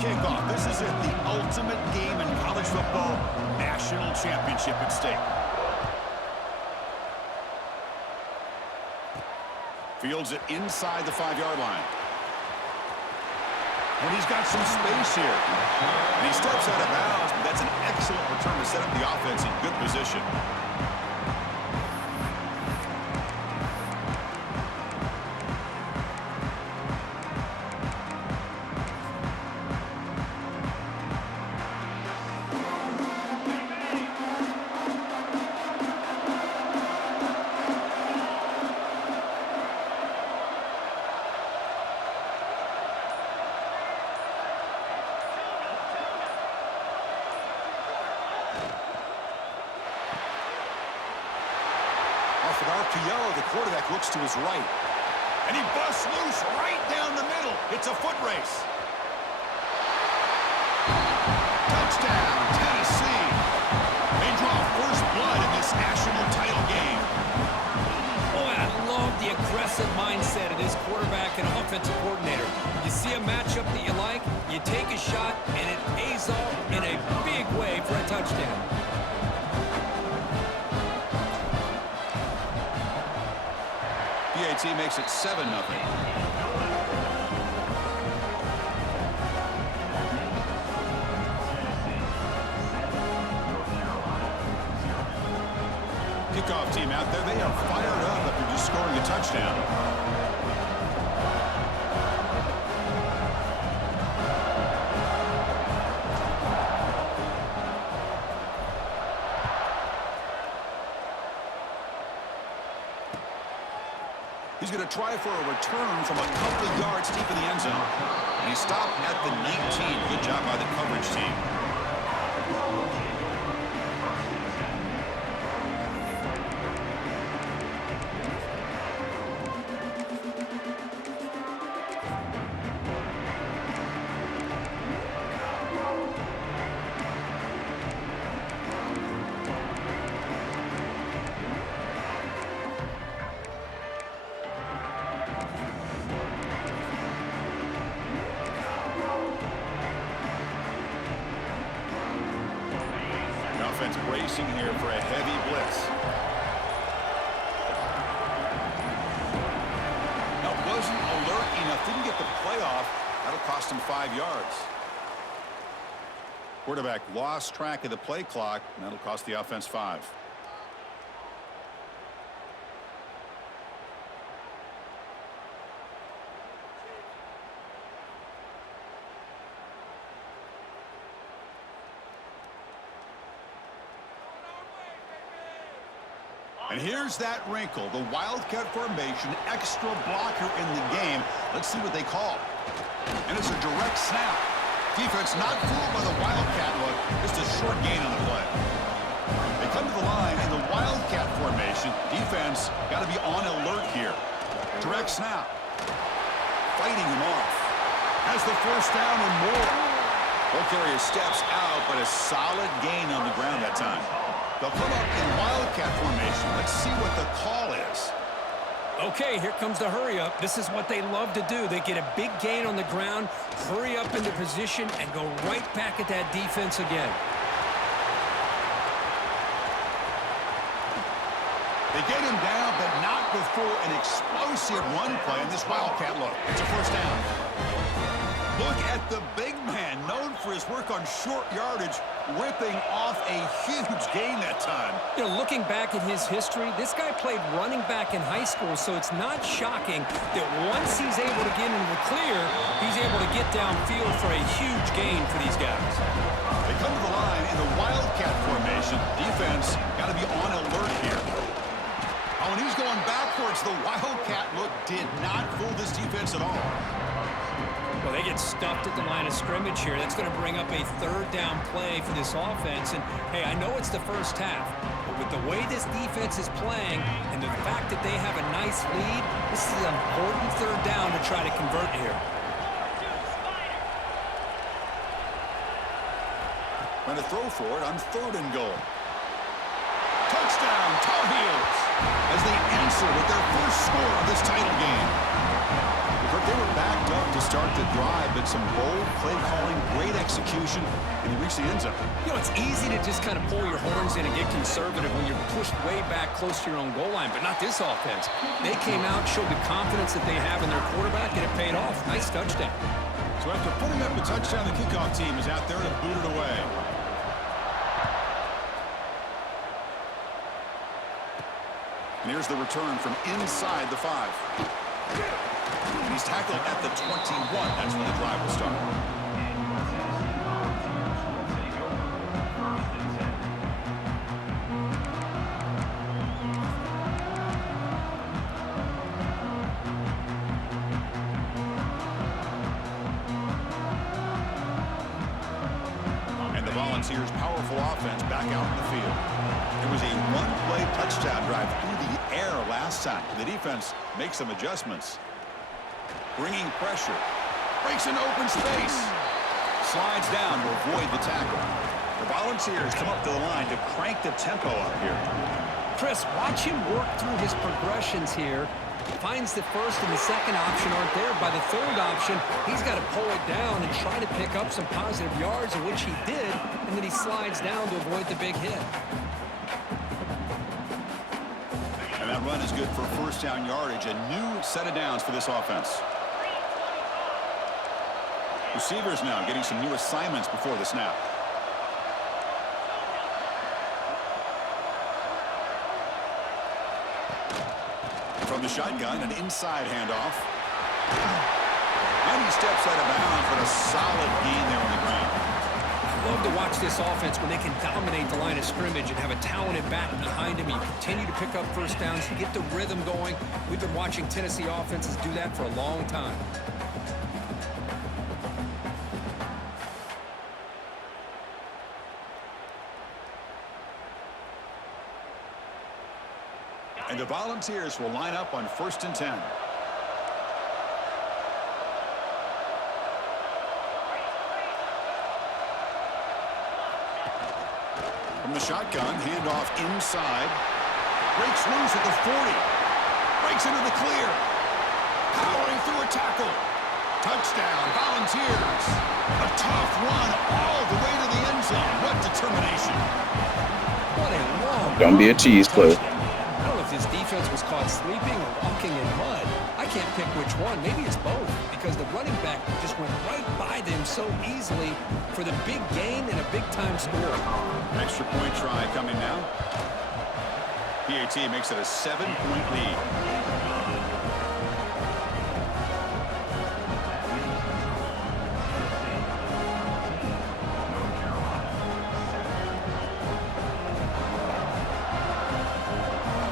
kickoff. This is it, the ultimate game in college football, national championship at stake. Fields it inside the 5-yard line. And he's got some space here. And he steps out of bounds, but that's an excellent return to set up the offense in good position. Off an RPO, the quarterback looks to his right. And he busts loose right down the middle. It's a foot race. Touchdown, Tennessee. They draw first blood in this national title game. Boy, I love the aggressive mindset of this quarterback and offensive coordinator. You see a matchup that you like, you take a shot, and it pays off in a big way for a touchdown. PAT makes it 7-0. Kickoff team out there, they are fired up after just scoring a touchdown. He's going to try for a return from a couple of yards deep in the end zone. And he stopped at the 19. Good job by the coverage team. Offense bracing here for a heavy blitz. Now wasn't alert enough, didn't get the play off. That'll cost him 5 yards. Quarterback lost track of the play clock, and that'll cost the offense 5. And here's that wrinkle, the Wildcat formation, extra blocker in the game. Let's see what they call. And it's a direct snap. Defense not fooled by the Wildcat look, just a short gain on the play. They come to the line in the Wildcat formation. Defense got to be on alert here. Direct snap. Fighting him off. Has the first down and more. Ball carrier steps out, but a solid gain on the ground that time. They'll come up in Wildcat formation. Let's see what the call is. Okay, here comes the hurry up. This is what they love to do. They get a big gain on the ground, hurry up into position, and go right back at that defense again. They get him down, but not before an explosive run play in this Wildcat look. It's a first down. Look at the big man, known for his work on short yardage, ripping off a huge gain that time. You know, looking back at his history, this guy played running back in high school, so it's not shocking that once he's able to get into the clear, he's able to get downfield for a huge gain for these guys. They come to the line in the Wildcat formation. Defense got to be on alert here. Oh, and he's going backwards. The Wildcat look did not fool this defense at all. Well, they get stuffed at the line of scrimmage here. That's going to bring up a third down play for this offense. And, hey, I know it's the first half, but with the way this defense is playing and the fact that they have a nice lead, this is an important third down to try to convert here. Going to throw for it on 3rd and goal. Touchdown, Tar Heels, as they answer with their first score of this title game. But they were backed up to start the drive, but some bold play calling, great execution, and he reached the end zone. You know, it's easy to just kind of pull your horns in and get conservative when you're pushed way back close to your own goal line, but not this offense. They came out, showed the confidence that they have in their quarterback, and it paid off. Nice touchdown. So after putting up a touchdown, the kickoff team is out there to boot it away. And here's the return from inside the 5. And he's tackled at the 21. That's when the drive will start. And the Volunteers' powerful offense back out in the field. It was a one-play touchdown drive through the air last time. The defense makes some adjustments. Bringing pressure. Breaks into open space. Slides down to avoid the tackle. The Volunteers come up to the line to crank the tempo up here. Chris, watch him work through his progressions here. Finds the first and the second option aren't there. By the third option, he's got to pull it down and try to pick up some positive yards, of which he did, and then he slides down to avoid the big hit. And that run is good for first down yardage. A new set of downs for this offense. Receivers now getting some new assignments before the snap. From the shotgun, an inside handoff. And he steps out of bounds, but a solid gain there on the ground. I love to watch this offense when they can dominate the line of scrimmage and have a talented back behind him. You continue to pick up first downs, you get the rhythm going. We've been watching Tennessee offenses do that for a long time. And the Volunteers will line up on 1st and 10. From the shotgun, handoff inside. Breaks loose at the 40. Breaks into the clear. Powering through a tackle. Touchdown, Volunteers. A tough run all the way to the end zone. What determination. What a long Don't be a cheese clip. I don't know if this defense was caught sleeping or walking in mud. I can't pick which one. Maybe it's both, because the running back just went right by them so easily for the big gain and a big-time score. Extra point try coming now. PAT makes it a 7-point lead.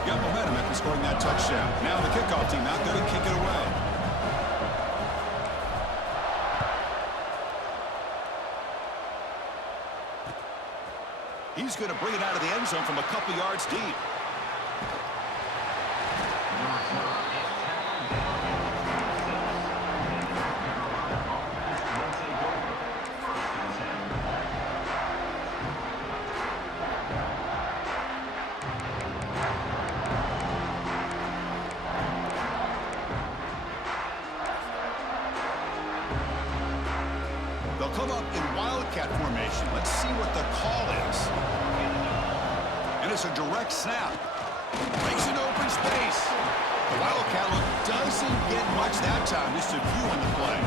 Got momentum after scoring that touchdown. Now the kickoff team out there to kick it away. He's going to bring it out of the end zone from a couple yards deep. They'll come up in wildcat formation. Let's see what the call is. And it's a direct snap. Makes an open space. The wildcat look doesn't get much that time. Just a few on the play.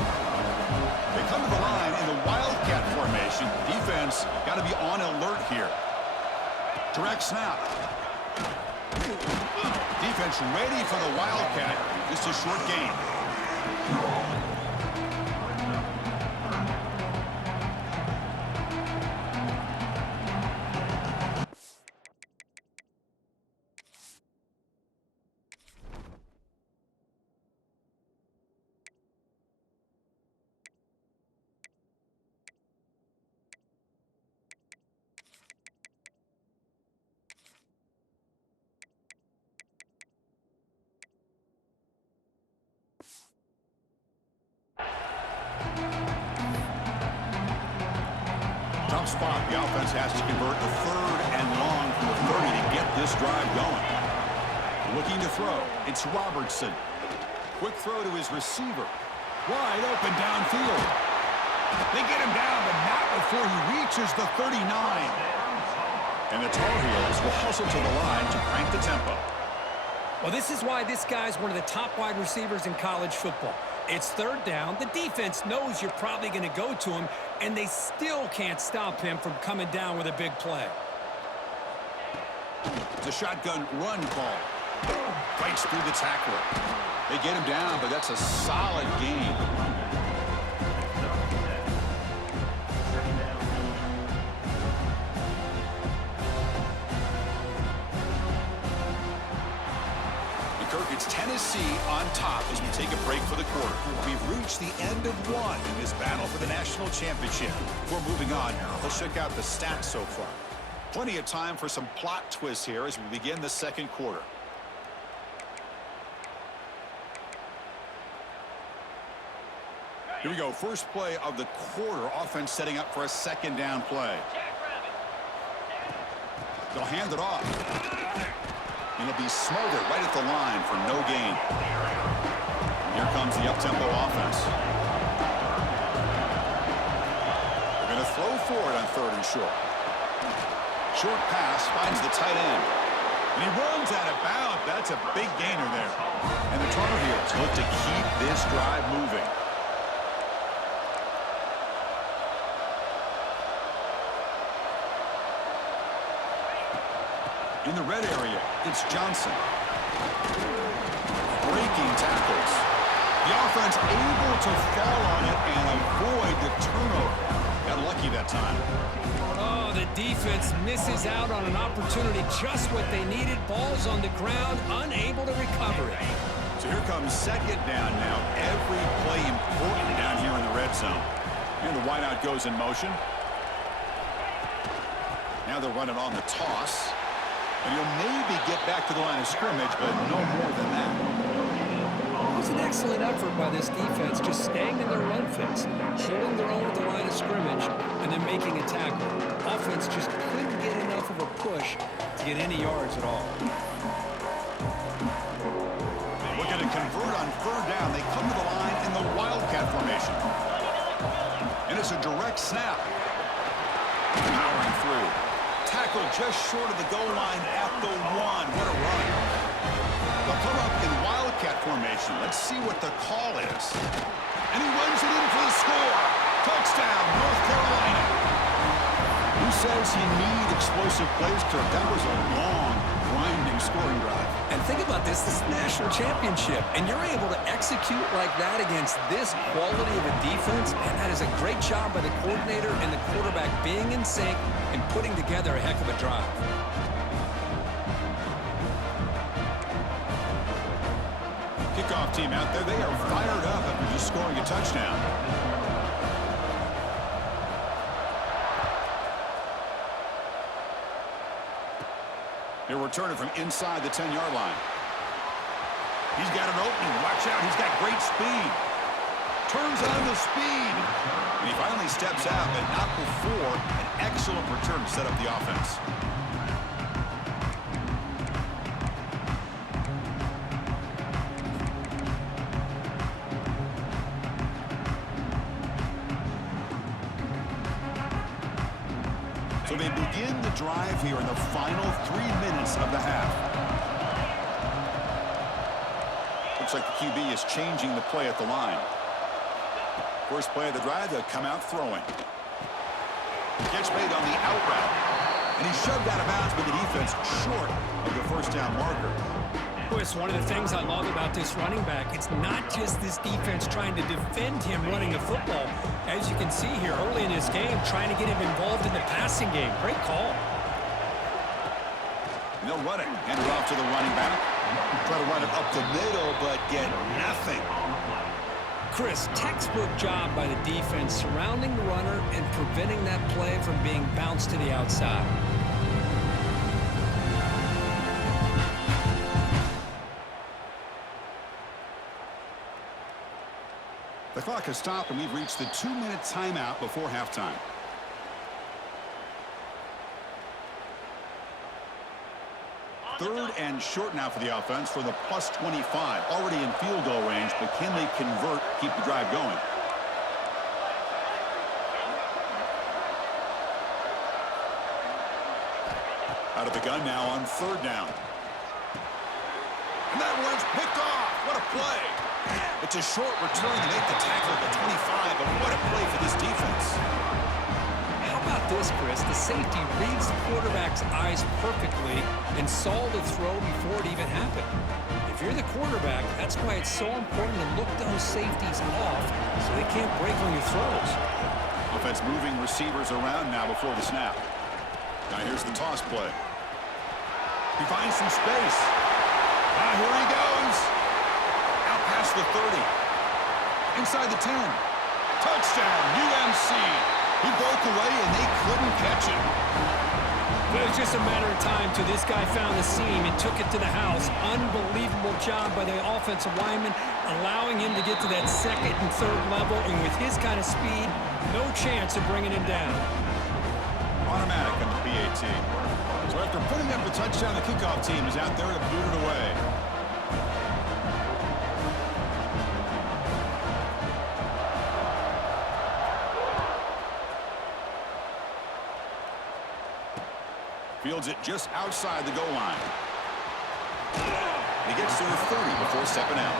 They come to the line in the wildcat formation. Defense got to be on alert here. Direct snap. Defense ready for the wildcat. Just a short gain. Tough spot. The offense has to convert a 3rd and long from the 30 to get this drive going. Looking to throw. It's Robertson. Quick throw to his receiver. Wide open downfield. They get him down, but not before he reaches the 39. And the Tar Heels will hustle to the line to crank the tempo. Well, this is why this guy's one of the top wide receivers in college football. It's third down. The defense knows you're probably going to go to him, and they still can't stop him from coming down with a big play. It's a shotgun run call. Fights through the tackler. They get him down, but that's a solid gain. It's Tennessee on top as we take a break for the quarter. We've reached the end of one in this battle for the national championship. Before moving on, let's check out the stats so far. Plenty of time for some plot twists here as we begin the second quarter. Here we go. First play of the quarter. Offense setting up for a second down play. They'll hand it off. And it'll be smothered right at the line for no gain. Here comes the up-tempo offense. They're going to throw for it on third and short. Short pass finds the tight end. And he runs out of bounds. That's a big gainer there. And the Tar Heels look to keep this drive moving. In the red area, it's Johnson. Breaking tackles. The offense able to fall on it and avoid the turnover. Got lucky that time. Oh, the defense misses out on an opportunity, just what they needed. Ball's on the ground, unable to recover it. So here comes second down now. Every play important down here in the red zone. And the wideout goes in motion. Now they're running on the toss. And you'll maybe get back to the line of scrimmage, but no more than that. It was an excellent effort by this defense, just staying in their run fits, holding their own at the line of scrimmage, and then making a tackle. Offense just couldn't get enough of a push to get any yards at all. Looking to convert on third down. They come to the line in the Wildcat formation. And it's a direct snap. Powering through. Tackle just short of the goal line at the one. What a run. They'll come up in Wildcat formation. Let's see what the call is. And he runs it in for the score. Touchdown, North Carolina. Who says you need explosive plays, Kirk? That was a long, grinding scoring drive. And think about this is a national championship, and you're able to execute like that against this quality of a defense, and that is a great job by the coordinator and the quarterback being in sync and putting together a heck of a drive. Kickoff team out there, they are fired up after just scoring a touchdown. He'll return it from inside the 10-yard line. He's got an opening. Watch out. He's got great speed. Turns on the speed. And he finally steps out, but not before an excellent return to set up the offense. So they begin the drive here in the final 3 minutes of the half. Looks like the QB is changing the play at the line. First play of the drive, they'll come out throwing. Catch made on the out route. And he's shoved out of bounds with the defense short of the first down marker. Chris, one of the things I love about this running back, it's not just this defense trying to defend him running the football. As you can see here early in this game, trying to get him involved in the passing game. Great call. And they'll run it. Hand it off to the running back. Try to run it up the middle, but get nothing. Chris, textbook job by the defense surrounding the runner and preventing that play from being bounced to the outside. The clock has stopped, and we've reached the 2-minute timeout before halftime. 3rd and short now for the offense for the +25. Already in field goal range, but can they convert, keep the drive going? Out of the gun now on 3rd down. And that one's picked off. What a play. It's a short return to make the tackle at the 25, but what a play for this defense. How about this, Chris? The safety reads the quarterback's eyes perfectly and saw the throw before it even happened. If you're the quarterback, that's why it's so important to look those safeties off so they can't break on your throws. Offense moving receivers around now before the snap. Now here's the toss play. He finds some space. Here he goes. Out past the 30. Inside the 10. Touchdown, UMC. He broke away and they couldn't catch him. It was just a matter of time till this guy found the seam and took it to the house. Unbelievable job by the offensive lineman, allowing him to get to that 2nd and 3rd level, and with his kind of speed, no chance of bringing him down. Automatic on the PAT. So after putting up the touchdown, the kickoff team is out there to boot it away. Fields it just outside the goal line. He gets to the 30 before stepping out.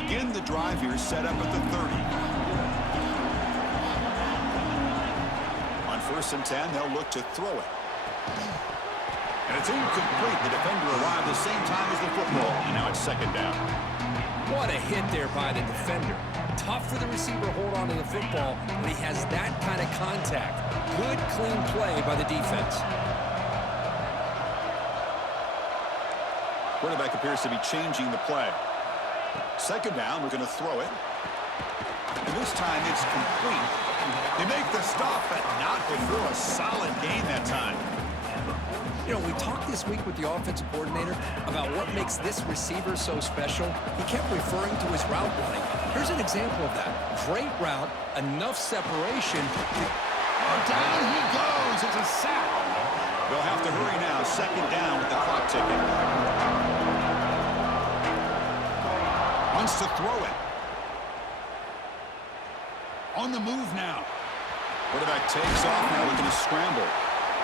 Begin the drive here, set up at the 30. On 1st and 10, they'll look to throw it. And it's incomplete. The defender arrived the same time as the football, and now it's 2nd down. What a hit there by the defender. Tough for the receiver to hold on to the football when he has that kind of contact. Good, clean play by the defense. Quarterback appears to be changing the play. 2nd down, we're going to throw it. And this time it's complete. They make the stop, but not before a solid gain that time. You know, we talked this week with the offensive coordinator about what makes this receiver so special. He kept referring to his route running. Here's an example of that. Great route, enough separation. Down he goes. It's a sack. They'll have to hurry now. 2nd down with the clock ticking. Wants to throw it. On the move now. Quarterback takes off now, looking to scramble.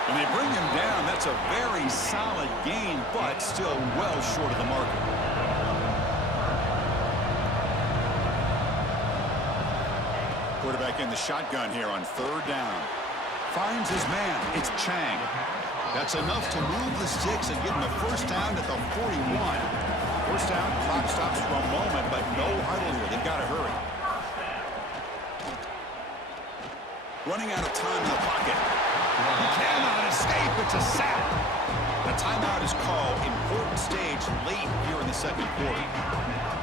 And they bring him down. That's a very solid gain, but still well short of the marker. Quarterback in the shotgun here on 3rd down. Finds his man. It's Chang. That's enough to move the sticks and give him a 1st down at the 41. 1st down, clock stops for a moment, but no huddle here. They've got to hurry. Running out of time in the pocket. He cannot escape. It's a sack. The timeout is called. Important stage late here in the 2nd quarter.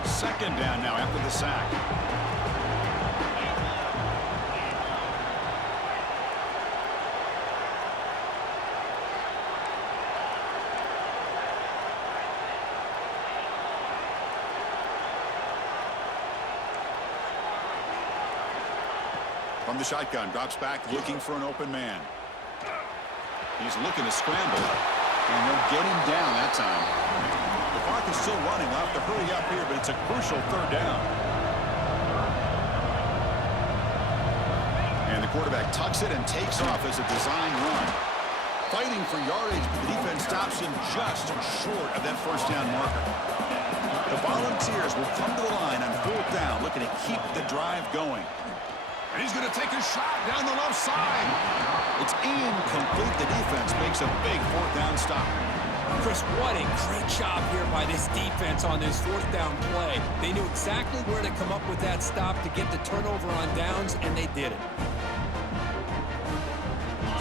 2nd down now after the sack. From the shotgun, drops back, looking for an open man. He's looking to scramble, and they'll get him down that time. The clock is still running. They'll have to hurry up here, but it's a crucial 3rd down. And the quarterback tucks it and takes off as a design run. Fighting for yardage, but the defense stops him just short of that 1st down marker. The Volunteers will come to the line on 4th down, looking to keep the drive going. And he's going to take a shot down the left side. It's incomplete. The defense makes a big 4th down stop. Chris, what a great job here by this defense on this 4th down play. They knew exactly where to come up with that stop to get the turnover on downs, and they did it.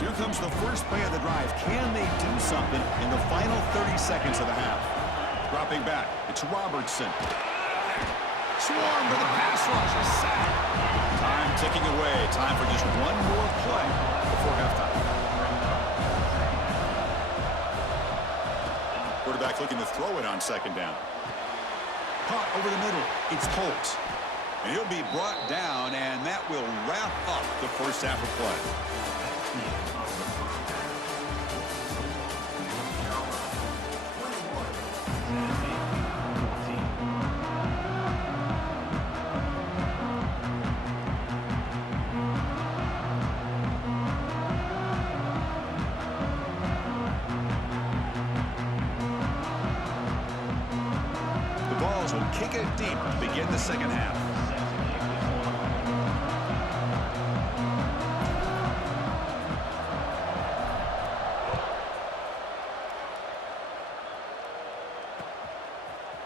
Here comes the first play of the drive. Can they do something in the final 30 seconds of the half? Dropping back, it's Robertson. Swarmed with a pass rush, a sack. Time ticking away. Time for just one more play before halftime. Quarterback looking to throw it on 2nd down. Caught over the middle. It's Holt. And he'll be brought down, and that will wrap up the first half of play. The Vols will kick it deep to begin the second half.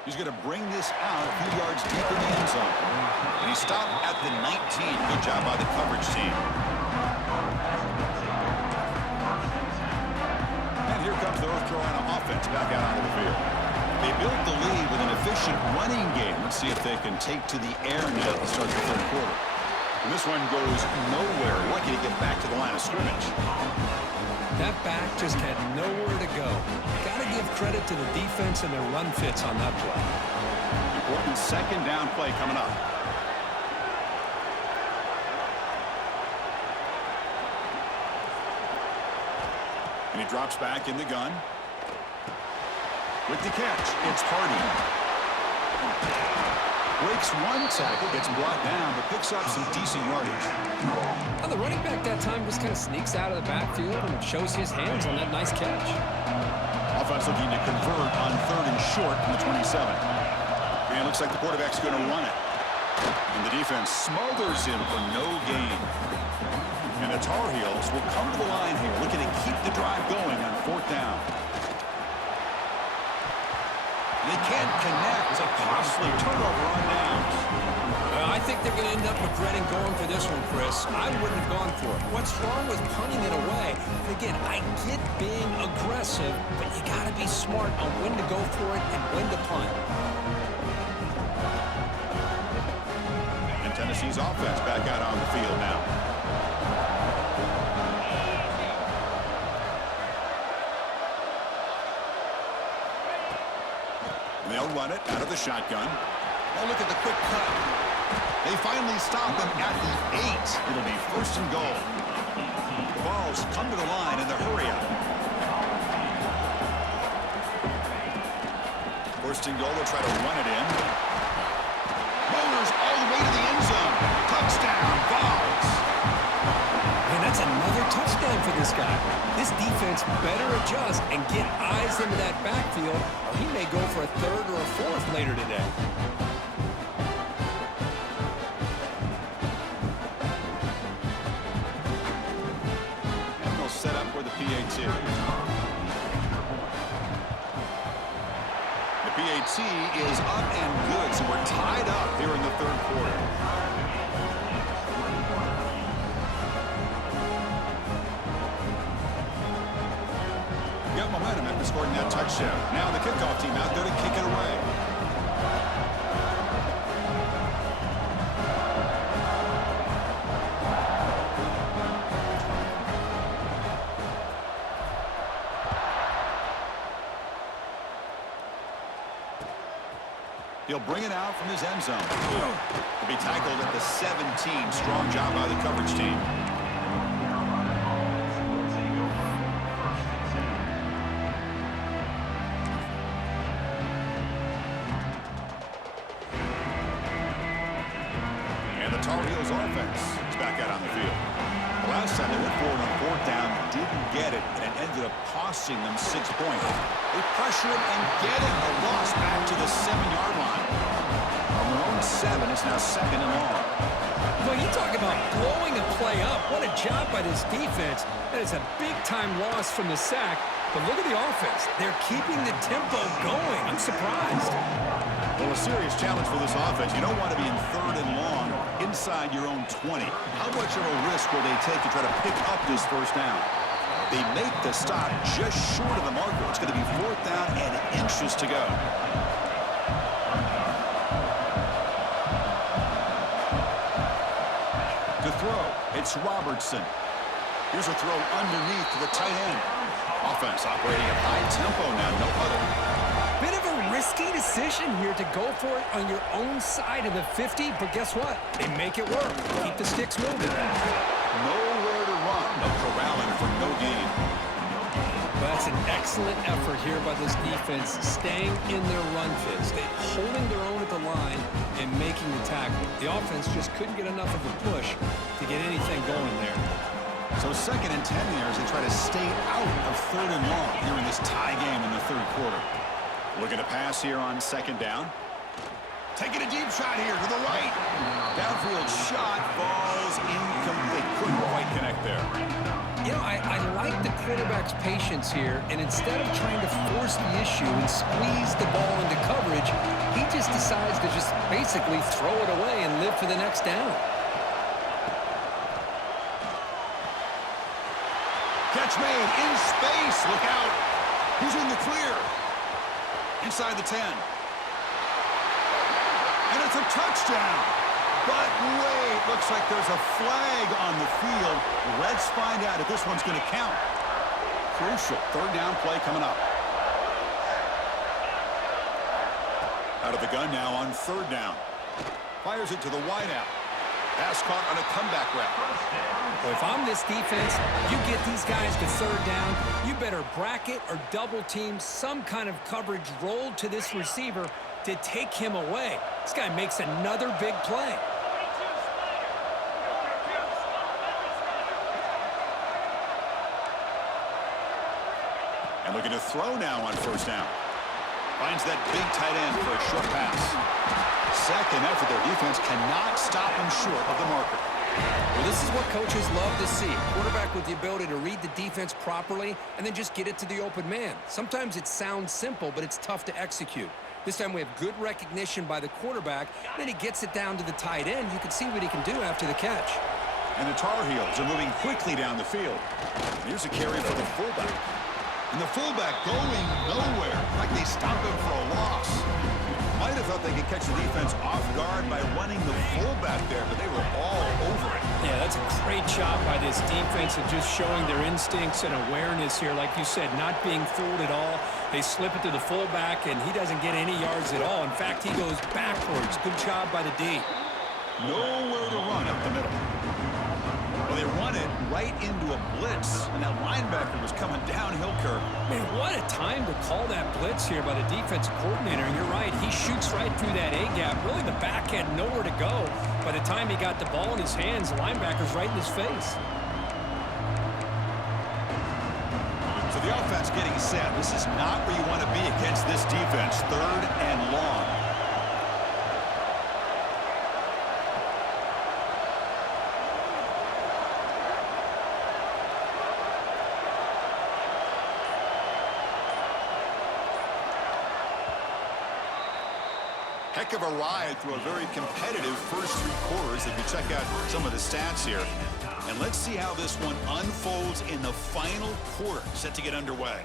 He's going to bring this out a few yards deep in the end zone. And he stopped at the 19. Good job by the coverage team. And here comes the North Carolina offense back out onto the field. They built the lead with an efficient running game. Let's see if they can take to the air now to start the third quarter. And this one goes nowhere. Lucky to get back to the line of scrimmage. That back just had nowhere to go. Got to give credit to the defense and their run fits on that play. Important second down play coming up. And he drops back in the gun. With the catch, it's Hardy. Breaks one tackle, gets brought down, but picks up some decent yardage. And the running back that time just kind of sneaks out of the backfield and shows his hands on that nice catch. Offense looking to convert on 3rd and short from the 27. And it looks like the quarterback's going to run it. And the defense smothers him for no gain. And the Tar Heels will come to the line here, looking to keep the drive going on 4th down. They can't connect. It's a costly turnover on downs. I think they're going to end up regretting going for this one, Chris. I wouldn't have gone for it. What's wrong with punting it away? And again, I get being aggressive, but you got to be smart on when to go for it and when to punt. And Tennessee's offense back out on the field now. They'll run it out of the shotgun. Oh, look at the quick cut. They finally stop him at the 8. It'll be 1st and goal. The Vols come to the line in the hurry up. 1st and goal, they'll try to run it in. Motors all the way to the end zone. Touchdown, Vols. And that's another touchdown for this guy. This defense better adjust and get eyes into that backfield, or he may go for a 3rd or a 4th later today. And they'll set up for the PAT. The PAT is up and good, so we're tied up here in the 3rd quarter. Got momentum after scoring that touchdown. Now the kickoff team out there to kick it away. He'll bring it out from his end zone. He'll be tackled at the 17. Strong job by the coverage team. Tar Heels offense is back out on the field. The last time they went forward on 4th down, didn't get it, and it ended up costing them 6 points. They pressure him and get him. A loss back to the 7-yard line. On their own 7, it's now 2nd and long. Well, you talk about blowing a play up. What a job by this defense. That is a big-time loss from the sack. But look at the offense. They're keeping the tempo going. I'm surprised. Well, a serious challenge for this offense. You don't want to be in 3rd and long inside your own 20. How much of a risk will they take to try to pick up this 1st down? They make the stop just short of the marker. It's going to be 4th down and inches to go. To throw, it's Robertson. Here's a throw underneath to the tight end. Offense operating at high tempo now, no huddle. Bit of a risky decision here to go for it on your own side of the 50, but guess what? They make it work. Keep the sticks moving. Nowhere to run, but corralling for no gain. Well, that's an excellent effort here by this defense, staying in their run fits. They holding their own at the line and making the tackle. The offense just couldn't get enough of a push to get anything going there. So 2nd and 10 here as they try to stay out of 3rd and long here in this tie game in the 3rd quarter. Looking to pass here on 2nd down. Taking a deep shot here to the right. Downfield shot falls incomplete. Couldn't quite connect there. You know, I like the quarterback's patience here, and instead of trying to force the issue and squeeze the ball into coverage, he just decides to just basically throw it away and live for the next down. Catch made in space. Look out. He's in the clear. Inside the 10. And it's a touchdown. But wait, looks like there's a flag on the field. Let's find out if this one's going to count. Crucial 3rd down play coming up. Out of the gun now on 3rd down. Fires it to the wideout. Pass caught on a comeback route. Well, if I'm this defense, you get these guys to 3rd down, you better bracket or double team some kind of coverage rolled to this receiver to take him away. This guy makes another big play. And looking to throw now on 1st down. Finds that big tight end for a short pass. 2nd effort, their defense cannot stop him short of the marker. Well, this is what coaches love to see. Quarterback with the ability to read the defense properly and then just get it to the open man. Sometimes it sounds simple, but it's tough to execute. This time we have good recognition by the quarterback. Then he gets it down to the tight end. You can see what he can do after the catch. And the Tar Heels are moving quickly down the field. Here's a carry for the fullback. And the fullback going nowhere. Like they stopped him for a loss. Might have thought they could catch the defense off guard by running the fullback there, but they were all over it. Yeah, that's a great job by this defense of just showing their instincts and awareness here. Like you said, not being fooled at all. They slip it to the fullback, and he doesn't get any yards at all. In fact, he goes backwards. Good job by the D. Nowhere to run up the middle. Well, they run it right into a blitz, and that linebacker was coming downhill, Kirk. Man, what a time to call that blitz here by the defensive coordinator. And you're right, he shoots right through that A-gap. Really, the back had nowhere to go. By the time he got the ball in his hands, the linebacker's right in his face. So the offense getting set. This is not where you want to be against this defense. 3rd and long. Heck of a ride through a very competitive first 3 quarters as we check out some of the stats here. And let's see how this one unfolds in the final quarter, set to get underway.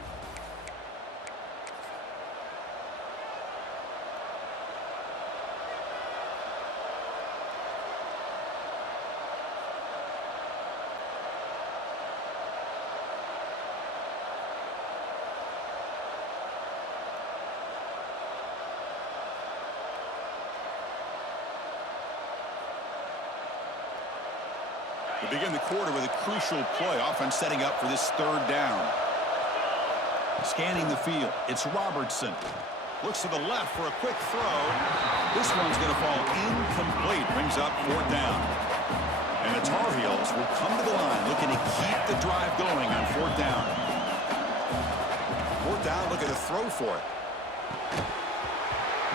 We begin the quarter with a crucial play. Offense setting up for this 3rd down. Scanning the field. It's Robertson. Looks to the left for a quick throw. This one's going to fall incomplete. Brings up 4th down. And the Tar Heels will come to the line looking to keep the drive going on 4th down. 4th down, looking to throw for it.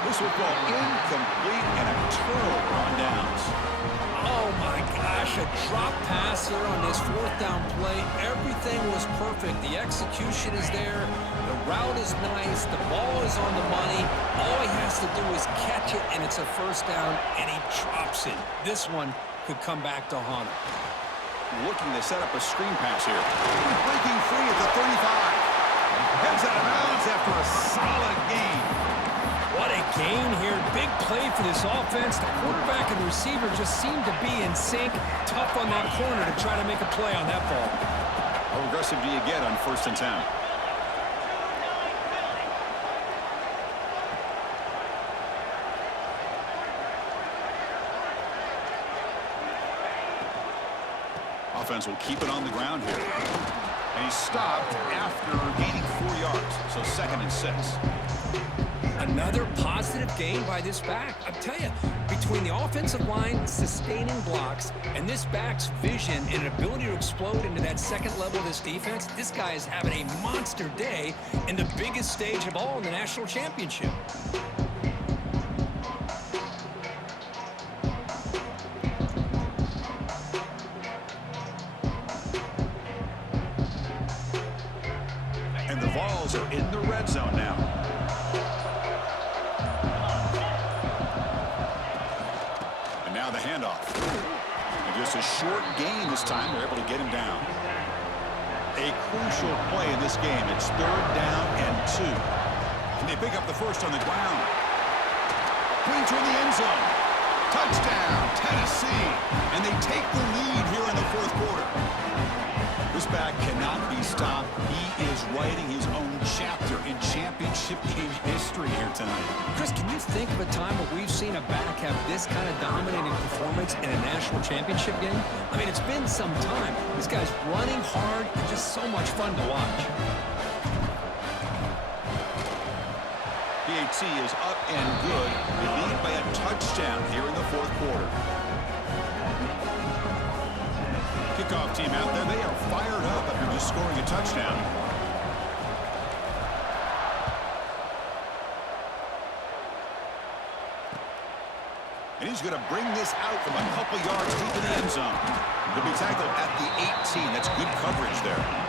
This will fall incomplete and a turnover on downs. Oh, my gosh, a drop pass here on this 4th down play. Everything was perfect. The execution is there. The route is nice. The ball is on the money. All he has to do is catch it, and it's a 1st down, and he drops it. This one could come back to haunt him. Looking to set up a screen pass here. Breaking free at the 35. Heads out of bounds after a solid game. What a gain here. Big play for this offense. The quarterback and receiver just seem to be in sync. Tough on that corner to try to make a play on that ball. How aggressive do you get on 1st and 10? offense will keep it on the ground here. And he stopped after gaining 4 yards. So 2nd and 6. Another positive gain by this back. I tell you, between the offensive line sustaining blocks and this back's vision and ability to explode into that second level of this defense, this guy is having a monster day in the biggest stage of all in the national championship. And the Vols are in the red zone now. And now the handoff. And just a short gain this time. They're able to get him down. A crucial play in this game. It's 3rd down and 2. And they pick up the first on the ground. Putting toward the end zone. Touchdown, Tennessee. And they take the lead here in the 4th quarter. This back cannot be stopped. He is writing his own chapter in championship game history here tonight. Chris, can you think of a time where we've seen a back have this kind of dominating performance in a national championship game? I mean, it's been some time. This guy's running hard and just so much fun to watch. PAT is up and good. They lead by a touchdown here in the 4th quarter. Kickoff team out there. They are fired up after just scoring a touchdown. And he's going to bring this out from a couple yards deep in the end zone. He'll be tackled at the 18. That's good coverage there.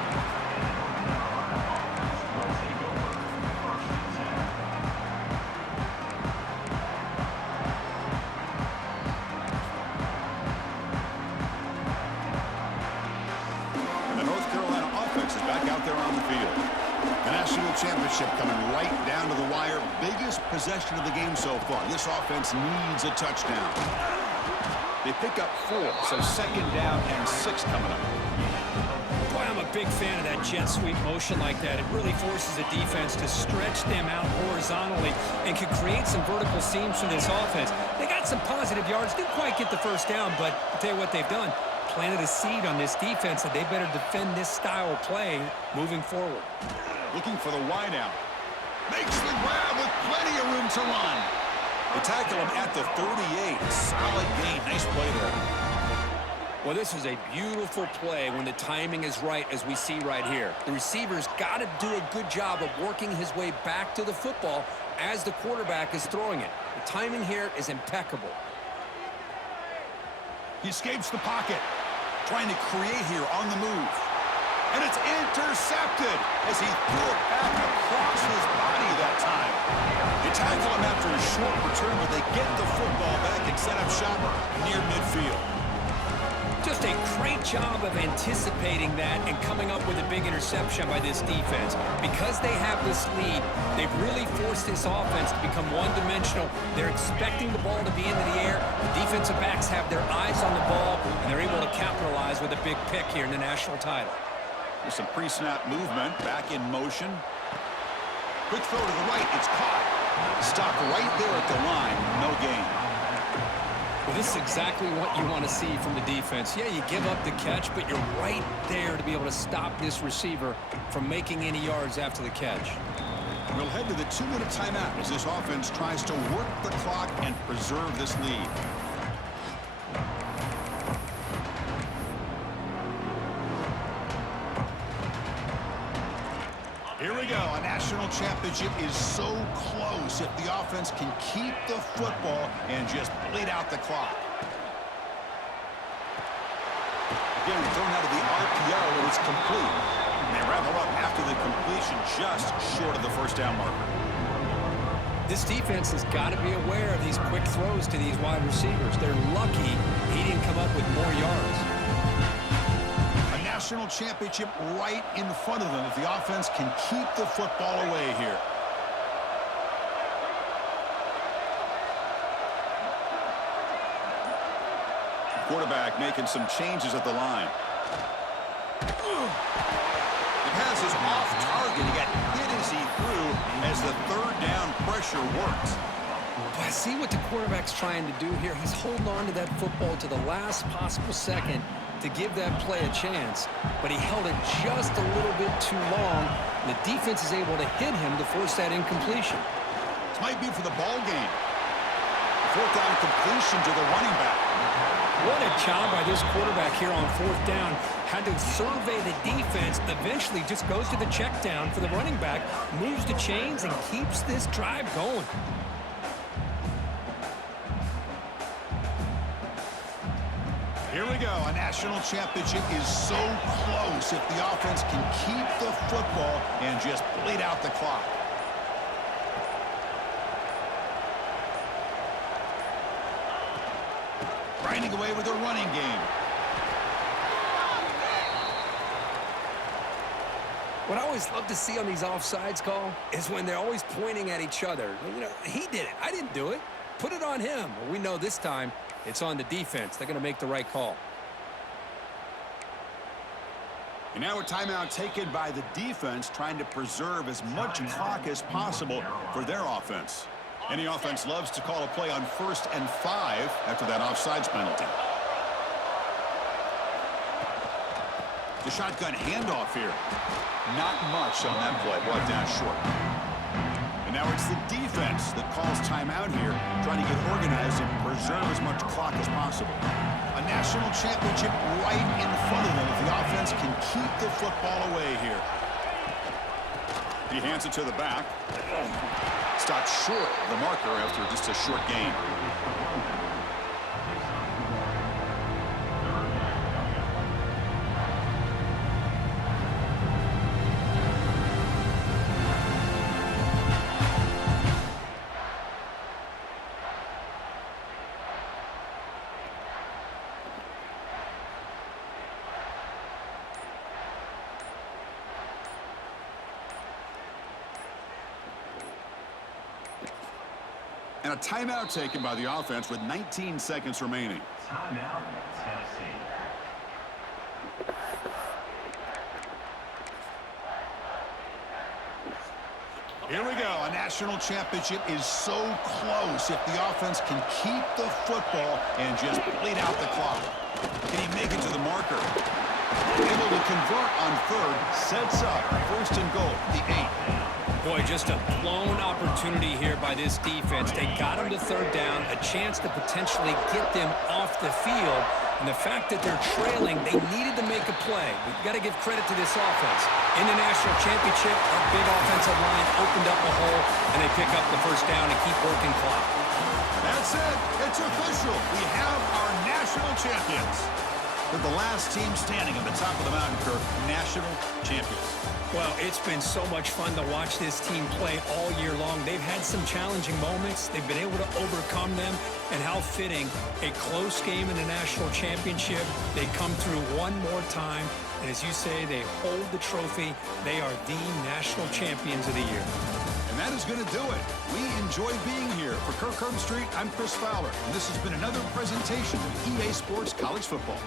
Championship coming right down to the wire. Biggest possession of the game so far. This offense needs a touchdown. They pick up 4, so 2nd down and 6 coming up. Boy, I'm a big fan of that jet sweep motion like that. It really forces the defense to stretch them out horizontally and can create some vertical seams for this offense. They got some positive yards. Didn't quite get the first down, but I'll tell you what they've done. Planted a seed on this defense that they better defend this style of play moving forward. Looking for the wideout. Makes the grab with plenty of room to run. They tackle him at the 38. Solid gain. Nice play there. Well, this is a beautiful play when the timing is right, as we see right here. The receiver's got to do a good job of working his way back to the football as the quarterback is throwing it. The timing here is impeccable. He escapes the pocket. Trying to create here on the move. And it's intercepted as he threw it back across his body that time. They tackle him after a short return, but they get the football back and set up shop near midfield. Just a great job of anticipating that and coming up with a big interception by this defense. Because they have this lead, they've really forced this offense to become one-dimensional. They're expecting the ball to be into the air. The defensive backs have their eyes on the ball, and they're able to capitalize with a big pick here in the national title. There's some pre-snap movement, back in motion. Quick throw to the right, it's caught. Stopped right there at the line, no gain. Well, this is exactly what you want to see from the defense. Yeah, you give up the catch, but you're right there to be able to stop this receiver from making any yards after the catch. We'll head to the 2-minute timeout as this offense tries to work the clock and preserve this lead. Here we go. A national championship is so close if the offense can keep the football and just bleed out the clock. Again, thrown out of the RPO, and it's complete. And they wrap him up after the completion, just short of the first down marker. This defense has got to be aware of these quick throws to these wide receivers. They're lucky he didn't come up with more yards. National championship right in front of them if the offense can keep the football away here. Quarterback making some changes at the line. The pass is off target. He got hit as he threw as the 3rd down pressure worked. But I see what the quarterback's trying to do here. He's holding on to that football to the last possible second to give that play a chance, but he held it just a little bit too long. And the defense is able to hit him to force that incompletion. This might be for the ball game. Fourth down completion to the running back. What a job by this quarterback here on fourth down. Had to survey the defense, eventually just goes to the check down for the running back, moves the chains, and keeps this drive going. Here we go. A national championship is so close if the offense can keep the football and just bleed out the clock. Grinding away with a running game. What I always love to see on these offsides call is when they're always pointing at each other. You know, he did it. I didn't do it. Put it on him. Well, we know this time it's on the defense. They're going to make the right call. And now a timeout taken by the defense, trying to preserve as much clock as possible for their offense. Any offense loves to call a play on 1st and 5 after that offsides penalty. The shotgun handoff here. Not much on that play, brought down short. And now it's the defense that calls timeout here, trying to get organized and preserve as much clock as possible. A national championship right in front of them if the offense can keep the football away here. He hands it to the back. Stopped short of the marker after just a short gain. And a timeout taken by the offense with 19 seconds remaining. Timeout, Tennessee. Here we go. A national championship is so close if the offense can keep the football and just bleed out the clock. Can he make it to the marker? Able to convert on 3rd. Sets up 1st and goal, the 8. Boy, just a blown opportunity here by this defense. They got him to 3rd down, a chance to potentially get them off the field. And the fact that they're trailing, they needed to make a play. But you got to give credit to this offense. In the national championship, a big offensive line opened up a hole, and they pick up the 1st down and keep working clock. That's it. It's official. We have our national champions. They're the last team standing at the top of the mountain, Kirk. National champions. Well, it's been so much fun to watch this team play all year long. They've had some challenging moments. They've been able to overcome them. And how fitting, a close game in the national championship. They come through one more time. And as you say, they hold the trophy. They are the national champions of the year. And that is going to do it. We enjoy being here. For Kirk Herbstreit, I'm Chris Fowler. And this has been another presentation of EA Sports College Football.